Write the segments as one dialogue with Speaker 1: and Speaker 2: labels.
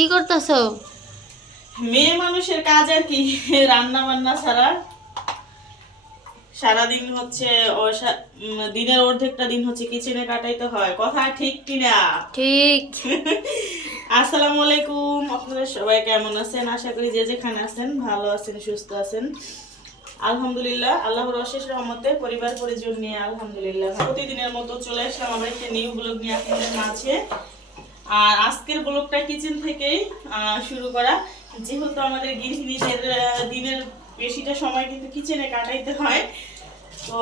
Speaker 1: কি করতেছো?
Speaker 2: মেয়ে মানুষের কাজ আর কি রান্না বান্না ছাড়া। সারাদিন হচ্ছে দিনের অর্ধেকটা দিন হচ্ছে কিচেনে কাটাইতে হয়। কথা ঠিক কিনা?
Speaker 1: ঠিক।
Speaker 2: আসসালামু আলাইকুম। আপনারা সবাই কেমন আছেন? আশা করি যে যেখানে আছেন ভালো আছেন সুস্থ আছেন। আলহামদুলিল্লাহ আল্লাহর অশেষ রহমতে পরিবার পরিজন নিয়ে আলহামদুলিল্লাহ প্রতিদিনের মতো চলে আসলাম। আমরা একটা নিউ ব্লগ নিয়ে আপনাদের মাঝে। আর আজকের ব্লগটা কিচেন থেকেই শুরু করা। যেহেতু আমাদের গৃহিণীদের দিনের বেশিটা সময় কিন্তু কিচেনে কাটাইতে হয়, তো,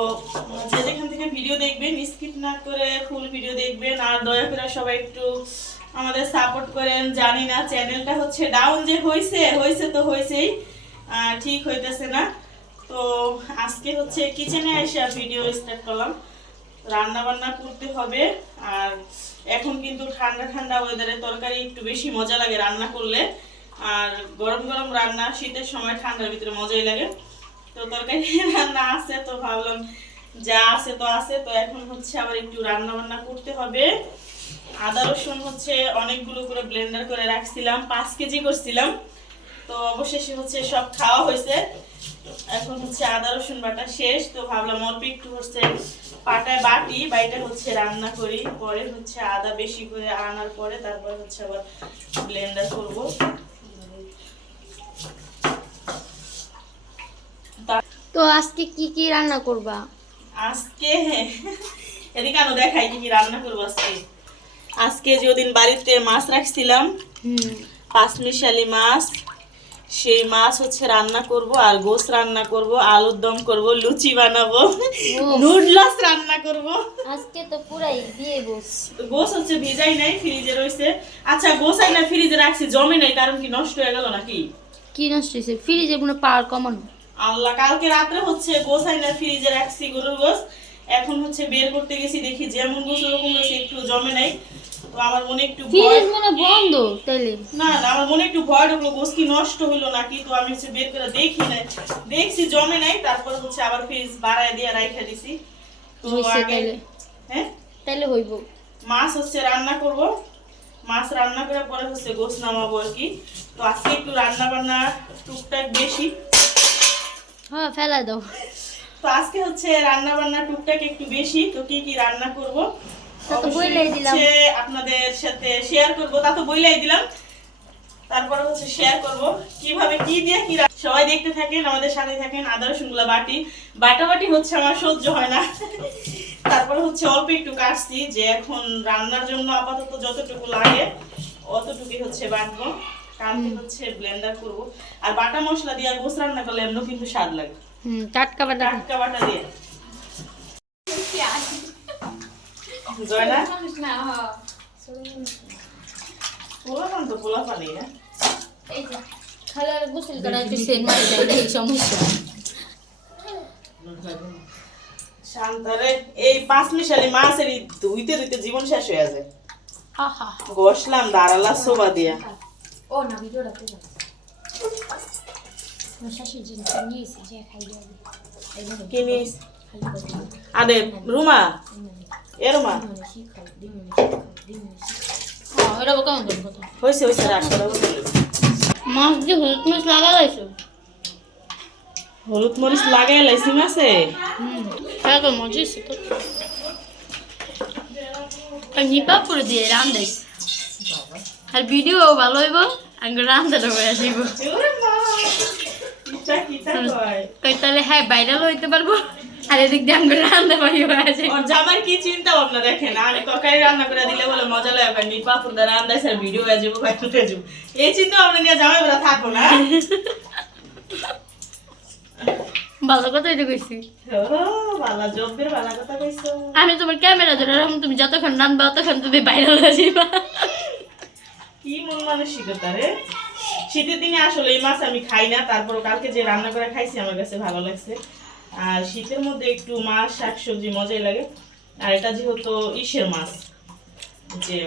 Speaker 2: যে যেখান থেকে ভিডিও দেখবেন, স্কিপ না করে ফুল ভিডিও দেখবেন, আর দয়া করে সবাই একটু আমাদের সাপোর্ট করেন। জানি না, চ্যানেলটা হচ্ছে ডাউন যে হয়েছে হয়েছে তো হয়েছেই ঠিক হইতেছে না। তো, আজকে হচ্ছে কিচেনে এসে ভিডিও স্টার্ট করলাম। রান্না বান্না করতে হবে। আর এখন কিন্তু ঠান্ডা ঠান্ডা ওয়েদারে তরকারি একটু বেশি মজা লাগে রান্না করলে। আর গরম গরম রান্না শীতের সময় ঠান্ডার ভিতরে মজাই লাগে। তো তরকারি রান্না আছে, তো ভাবলাম যা আছে তো আছে। তো এখন হচ্ছে আবার একটু রান্না বান্না করতে হবে। আদা, রসুন হচ্ছে অনেকগুলো করে ব্লেন্ডার করে রাখছিলাম, পাঁচ কেজি করছিলাম। তো অবশেষে হচ্ছে সব খাওয়া হয়েছে। এখন হচ্ছে আদা, রসুন বাটা শেষ। তো ভাবলাম অল্প একটু হচ্ছে পাটায় বাটি বাইটা হচ্ছে রান্না করি পরে হচ্ছে আদা বেশি করে আনার পরে তারপর হচ্ছে আবার ব্লেন্ডার করব।
Speaker 1: তো আজকে কি কি রান্না করবা?
Speaker 2: আজকে এদিকে আনো দেখাই কি কি রান্না করব আজকে। আজকে যেদিন বাড়িতে মাছ রাখছিলাম
Speaker 1: হুম।
Speaker 2: পাঁচমিশালি মাছ সেই মাছ হচ্ছে রান্না করব আর গোস রান্না করব আলুর দম করব লুচি বানাবো নুডলস রান্না করব।
Speaker 1: আজকে তো পুরাই দিয়ে
Speaker 2: তো গোস হচ্ছে ভিজাই নাই ফ্রিজে রয়েছে। আচ্ছা গোসাই না ফ্রিজে রাখছি জমে নাই কারণ কি নষ্ট হয়ে গেল নাকি?
Speaker 1: কি নষ্ট হয়েছে? ফ্রিজে কোনো পাওয়ার কমানো
Speaker 2: আল্লাহ কালকে রাত্রে হচ্ছে গোসাই না ফ্রিজে রাখছি গরুর গোস এখন হচ্ছে বের করতে গেছি দেখি যেমন গোস ওরকম রয়েছে একটু জমে নাই। তো আমার মনে একটু ভয়
Speaker 1: ফ্রিজ মানে বন্ধ তাইলে।
Speaker 2: না না আমার মনে একটু ভয় ঢুকলো গোস কি নষ্ট হইল নাকি তো আমি হচ্ছে বের করে দেখি নাই। দেখছি জমে নাই তারপর হচ্ছে আবার ফ্রিজ বাড়ায় দিয়ে রাইখা দিছি। তো আগে হ্যাঁ?
Speaker 1: তাইলে হইব।
Speaker 2: মাছ হচ্ছে রান্না করব। মাছ রান্না করার পরে হচ্ছে গোস নামাবো আর কি। তো আজকে একটু রান্না বান্না টুকটাক বেশি।
Speaker 1: হ্যাঁ ফেলা দাও।
Speaker 2: তো আজকে হচ্ছে রান্না বান্না টুকটাক একটু বেশি। তো কি কি রান্না করব? হচ্ছে আপনাদের সাথে শেয়ার করব তা তো বইলাই দিলাম। তারপরে হচ্ছে শেয়ার করব কীভাবে কি দিয়ে কি সবাই দেখতে থাকেন আমাদের সাথে থাকেন আদা রসুনগুলা বাটি। বাটা বাটি হচ্ছে আমার সহ্য হয় না। তারপরে হচ্ছে অল্প একটু কাটছি যে এখন রান্নার জন্য আপাতত যতটুকু লাগে অতটুকুই হচ্ছে বাটবো। কালকে হচ্ছে ব্লেন্ডার করব। আর বাটা মশলা দিয়ে গোস রান্না করলে এমন কিন্তু স্বাদ লাগে।
Speaker 1: টাটকা বাটা
Speaker 2: টাটকা বাটা দিয়ে। জয়না পোলাপান তো পোলাপানই না?
Speaker 1: খালি আর গোসল করা একটু সেন মারি যায় এই সমস্যা।
Speaker 2: শান্তারে এই পাঁচ মিশালি মাছের ধুইতে ধুইতে জীবন শেষ হয়ে যায়
Speaker 1: আহা।
Speaker 2: বসলাম দাঁড়ালা সোবা দিয়া।
Speaker 1: ও না ভিডিওটা তো শাশুড়ি জিনিস নিয়েছি যে খাই যাবে
Speaker 2: কি নিস আরে রুমা। হয়েছে হয়েছে
Speaker 1: মাছ দিয়ে হলুদ মাছ লাগা লাইছো?
Speaker 2: হলুদ মরিচ লাগাই লাইছি মাছে?
Speaker 1: হুম মজা হয়েছে তো। আর নিপা করে দিয়ে রান্দাইস আর ভিডিও ভালো হইব
Speaker 2: কিটা কয়?
Speaker 1: তাই তাহলে হ্যাঁ ভাইরাল হইতে পারব? আর এদিক দিয়ে আগে রান্না বাড়ি আছে।
Speaker 2: ওর জামার কি চিন্তা ভাবনা দেখেন? আমি তরকারি রান্না করে দিলে বলে মজা লাগে ভাই নিপা ফুলদা রান্না স্যার ভিডিও হয়ে যাব তুলে যাব। এই চিন্তা ভাবনা নিয়ে জামাই বেলা থাকো না।
Speaker 1: ভালো কথাই তো কইছি। আমি তোমার ক্যামেরা ধরে রাখুন তুমি যতক্ষণ রান্না ততক্ষণ তুমি ভাইরাল হয়ে যাইবা।
Speaker 2: কি মন মানসিকতা রে? শীতের দিনে আসলে এই মাছ আমি খাই না তারপর কালকে যে রান্না করে খাইছি আমার কাছে ভালো লাগছে। আর শীতের মধ্যে একটু মাছ শাকসবজি মজাই লাগে। আর এটা যেহেতু ইসের মাছ যে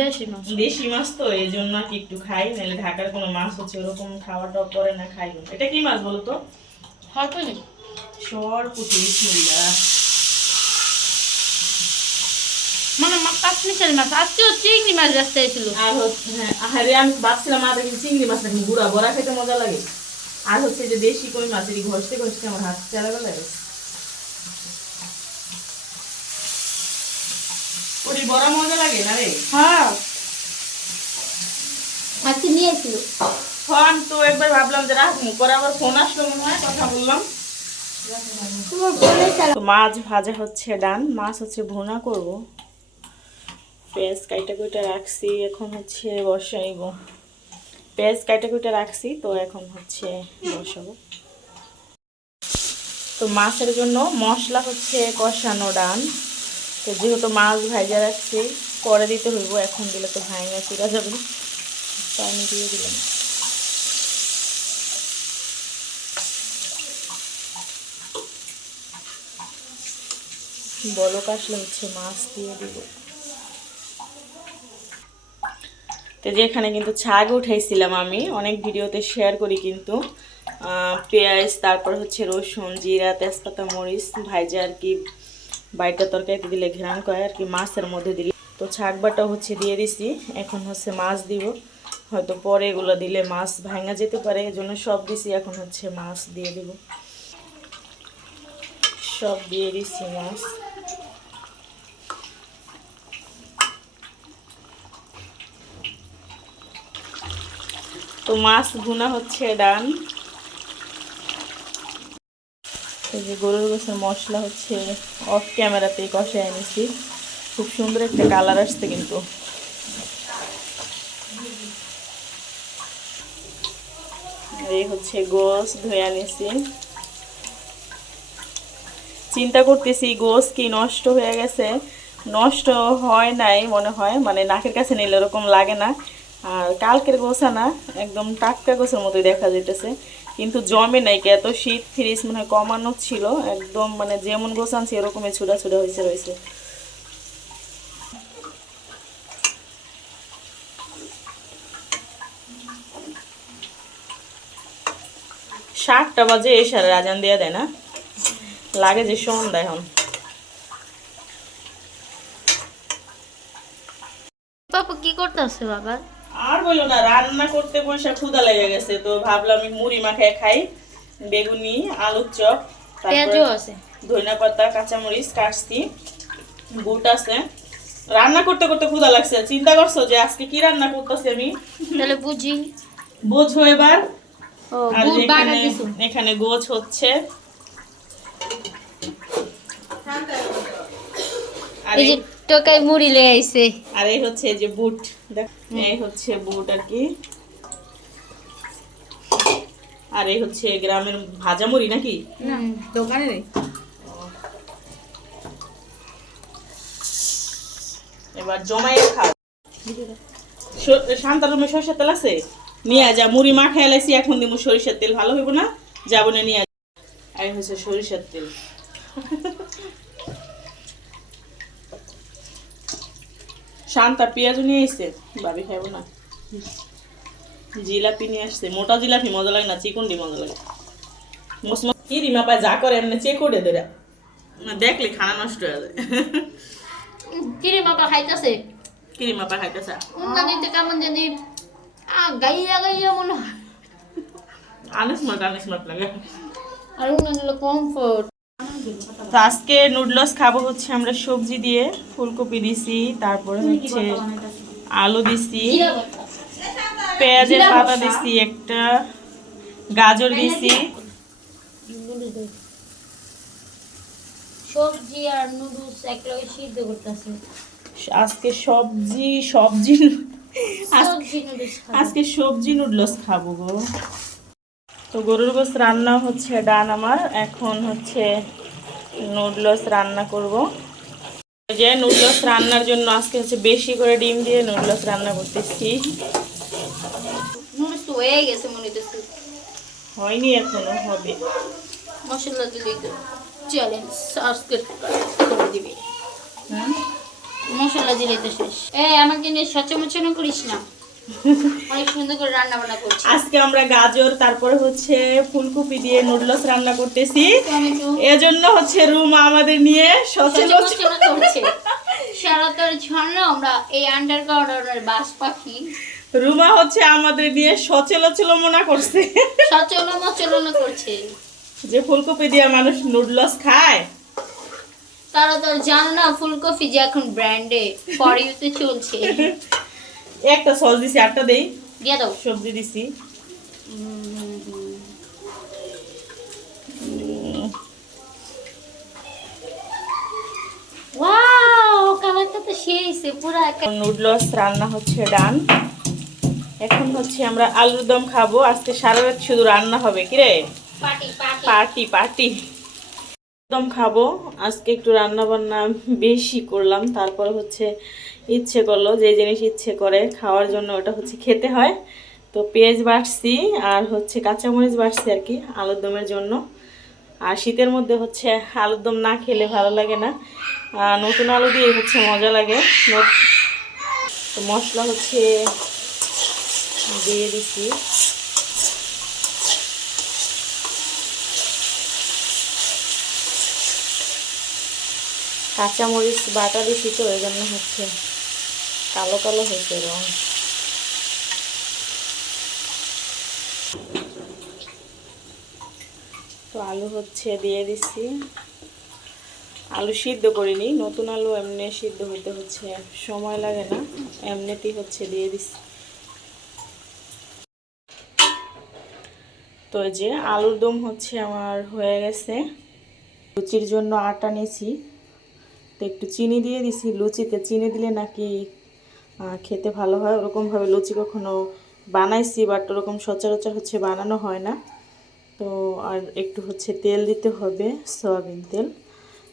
Speaker 1: দেশি মাছ।
Speaker 2: দেশি মাছ তো এই জন্য কি একটু খাই নাহলে ঢাকার কোনো মাছ হচ্ছে ওরকম খাওয়াটাও করে না খাই এটা কি মাছ বলো তো?
Speaker 1: হরপনি
Speaker 2: সর পুঁটি
Speaker 1: মানে মাছ পাঁচমিশালি মাছ আজকেও চিংড়ি মাছ রাস্তায় ছিল।
Speaker 2: আর হ্যাঁ আরে আমি ভাবছিলাম মা দেখি চিংড়ি মাছ নাকি গুড়া বড়া খেতে মজা লাগে। আর হচ্ছে যে দেশি কই মাছ এটি ঘষতে ঘষতে আমার হাত চালা লাগে ওটি বড়া মজা লাগে না রে?
Speaker 1: হ্যাঁ। আজকে নিয়ে এসেছিল
Speaker 2: ফোন তো একবার ভাবলাম যে রাখব। পরে আবার ফোন আসলো মনে হয় কথা বললাম। মাছ ভাজা হচ্ছে ডান মাছ হচ্ছে ভুনা করব। পেঁয়াজ কাইটা কুইটা রাখছি এখন হচ্ছে বসাইব। পেঁয়াজ কাইটা কুইটা রাখছি, তো এখন হচ্ছে বসাবো। তো মাছের জন্য মশলা হচ্ছে কষানো ডান। তো যেহেতু মাছ ভাজা রাখছি করে দিতে হইব, এখন দিলে তো ভাঙা চিরা যাবে। আমি দিয়ে দিলাম। বলক আসলে হচ্ছে মাছ দিয়ে দিব। তো যেখানে কিন্তু ছাগ উঠাইছিলাম আমি, অনেক ভিডিওতে শেয়ার করি কিন্তু। পেঁয়াজ, তারপর হচ্ছে রসুন, জিরা, তেজপাতা, মরিচ, ভাইজা আর কি, বাইটা তরকারিতে দিলে ঘ্রাণ করে আর কি, মাছের মধ্যে দিলে। তো ছাগ বাটা হচ্ছে দিয়ে দিছি, এখন হচ্ছে মাছ দিব। হয়তো পরে এগুলো দিলে মাছ ভাঙা যেতে পারে, এজন্য সব দিছি, এখন হচ্ছে মাছ দিয়ে দিব। সব দিয়ে দিছি মাছ। তো মাছ ভুনা হচ্ছে ডান। এই যে গরুর গোসের মশলা হচ্ছে অফ ক্যামেরাতেই কষায় এনেছি। খুব সুন্দর একটা কালার আসছে কিন্তু। হচ্ছে গোস ধুয়ে আনিছি। চিন্তা করতেছি গোস কি নষ্ট হয়ে গেছে? নষ্ট হয় নাই মনে হয় মানে নাকের কাছে নিলে এরকম লাগে না। আর কালকের গোছা না, একদম টাটকা গোছের মতোই দেখা যেতেছে কিন্তু জমে নাই এত শীত ফ্রিজ মনে হয় কমানো ছিল, একদম মানে যেমন গোছ আনছি এরকমই ছুটা ছুটা হয়েছে রয়েছে সাতটা বাজে এসে রাজান দিয়ে দেয় না? লাগে যে সন্ধ্যা এখন।
Speaker 1: পাপা, কি করতেছে বাবা?
Speaker 2: আর বলো না রান্না করতে বসে ক্ষুদা লেগে গেছে তো ভাবলাম আমি মুড়ি মাখায় খাই বেগুনি আলুর চপ
Speaker 1: পেঁয়াজও আছে।
Speaker 2: ধনিয়া পাতা কাঁচামরিচ কাটছি বুট আছে। রান্না করতে করতে ক্ষুদা লাগছে চিন্তা করছ যে আজকে কি রান্না করতেছি আমি?
Speaker 1: তাহলে বুঝি।
Speaker 2: বোঝো এবার। আর এখানে এখানে গোছ হচ্ছে। আর
Speaker 1: এই যে মুড়ি লয়ে আইছে।
Speaker 2: আর এই হচ্ছে যে বুট। এই হচ্ছে বুট আর কি। আর এই হচ্ছে গ্রামের ভাজা মুড়ি নাকি?
Speaker 3: দোকানে নেই।
Speaker 2: এবার জমাই খাও শান্তার রুমে সরষের তেল আছে? নিয়ে যা মুড়ি মা খেয়ে লাইছি এখন দিব সরিষার তেল। ভালো হইব না? যাব না নিয়ে। আর হচ্ছে সরিষার তেল। শান্তা পেঁয়াজ নিয়ে এসছে ভাবি খাইব না। জিলাপি নিয়ে আসছে মোটা জিলাপি মজা লাগে না চিকনটি মজা লাগে। মসমস কি রিমা পায় যা করে এমনি চেক করে দেরা না দেখলে খানা নষ্ট হয়ে যায়।
Speaker 1: কি রে বাবা খাইতাছে?
Speaker 2: কি রিমা পায় খাইতেছে?
Speaker 1: উন্নানিতে কেমন জানি আ গাইয়া গাইয়া মনে হয়।
Speaker 2: আনস্মার্ট আনস্মার্ট লাগে।
Speaker 1: আর উন্নানি হলো কমফোর্ট
Speaker 2: তো আজকে নুডলস খাব হচ্ছে আমরা সবজি দিয়ে ফুলকপি দিছি তারপরে হচ্ছে আলু দিছি পেঁয়াজের পাতা দিছি একটা গাজর দিছি।
Speaker 1: সবজি আর নুডলস একলগে সিদ্ধ করতেছে।
Speaker 2: আজকে সবজি সবজি আজকে সবজি নুডলস খাব গো। তো গরুর গোস রান্না হচ্ছে ডান আমার এখন হচ্ছে নুডলস রান্না করব। যে নুডলস রান্নার জন্য আজকে হচ্ছে বেশি করে ডিম দিয়ে নুডলস রান্না করতেছি।
Speaker 1: হয়ে গেছে মনে
Speaker 2: হয়নি এখনও হবে।
Speaker 1: মশলা দিলেই তো চ্যালেঞ্জ আজকে করে দিবে। মশলা দিলেই তো শেষ। এ আমাকে নিয়ে সচমচনা করিস না। অনেক সুন্দর করে রান্না বান্না করছি।
Speaker 2: আজকে আমরা গাজর তারপরে হচ্ছে ফুলকপি দিয়ে নুডলস রান্না করতেছি। এজন্য হচ্ছে রুম আমাদের নিয়ে
Speaker 1: ঝর্ণা আমরা এই আন্ডার গার্ডেনের বাস পাখি।
Speaker 2: রুমা হচ্ছে আমাদের নিয়ে সচলচলমনা করছে।
Speaker 1: সচলন অচলন করছে।
Speaker 2: যে ফুলকপি দিয়ে মানুষ নুডলস খায়।
Speaker 1: তারা তো জানো না ফুলকপি যে এখন ব্র্যান্ডে ফর ইউতে চলছে।
Speaker 2: একটা সস দিছি আটটা দেই।
Speaker 1: দিয়ে দাও।
Speaker 2: সবজি দিছি।
Speaker 1: ওয়াও কালারটা তো সেইছে পুরো একটা
Speaker 2: নুডলস রান্না হচ্ছে ডান এখন হচ্ছে আমরা আলুর দম খাব। আজকে সারা রাত শুধু রান্না হবে কি রে?
Speaker 1: Party party.
Speaker 2: Party party. দম খাব। আজকে একটু রান্না বান্না বেশি করলাম। তারপর হচ্ছে ইচ্ছে করল, যে জিনিস ইচ্ছে করে খাওয়ার জন্য ওটা হচ্ছে খেতে হয়। তো পেঁয়াজ বাটছি আর হচ্ছে কাঁচামরিচ বাটছি আর কি আলুর দমের জন্য। আর শীতের মধ্যে হচ্ছে আলুর দম না খেলে ভালো লাগে না। নতুন আলু দিয়ে হচ্ছে মজা লাগে। তো মশলা হচ্ছে দিয়ে দিচ্ছি কাঁচামরিচ বাটা দিছি তো ওই জন্য হচ্ছে কালো কালো হয়েছে রং। তো আলু হচ্ছে দিয়ে দিচ্ছি আলু সিদ্ধ করিনি, নতুন আলু এমনি সিদ্ধ হতে হচ্ছে, সময় লাগে না, এমনিতেই হচ্ছে দিয়ে দিচ্ছি তো যে আলুর দম হচ্ছে আমার হয়ে গেছে। লুচির জন্য আটা নিয়েছি। তো একটু চিনি দিয়ে দিছি, লুচিতে চিনি দিলে নাকি খেতে ভালো হয়। ওরকমভাবে লুচি কখনো বানাইছি বাট ওরকম সচরাচর হচ্ছে বানানো হয় না। তো আর একটু হচ্ছে তেল দিতে হবে, সয়াবিন তেল।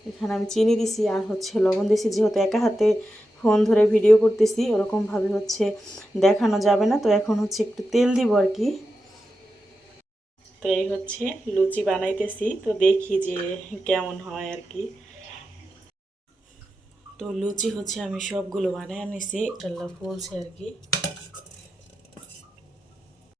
Speaker 2: এখানে আমি চিনি দিছি আর হচ্ছে লবণ দিছি। যেহেতু একা হাতে ফোন ধরে ভিডিও করতেছি, ওরকমভাবে হচ্ছে দেখানো যাবে না। তো এখন হচ্ছে একটু তেল দিব আর কি। তো এই হচ্ছে লুচি বানাইতেছি। তো দেখি যে কেমন হয় আর কি। তো লুচি হচ্ছে আমি সবগুলো বানিয়ে আনিছি। ইনশাল্লাহ ফুলছে আর কি।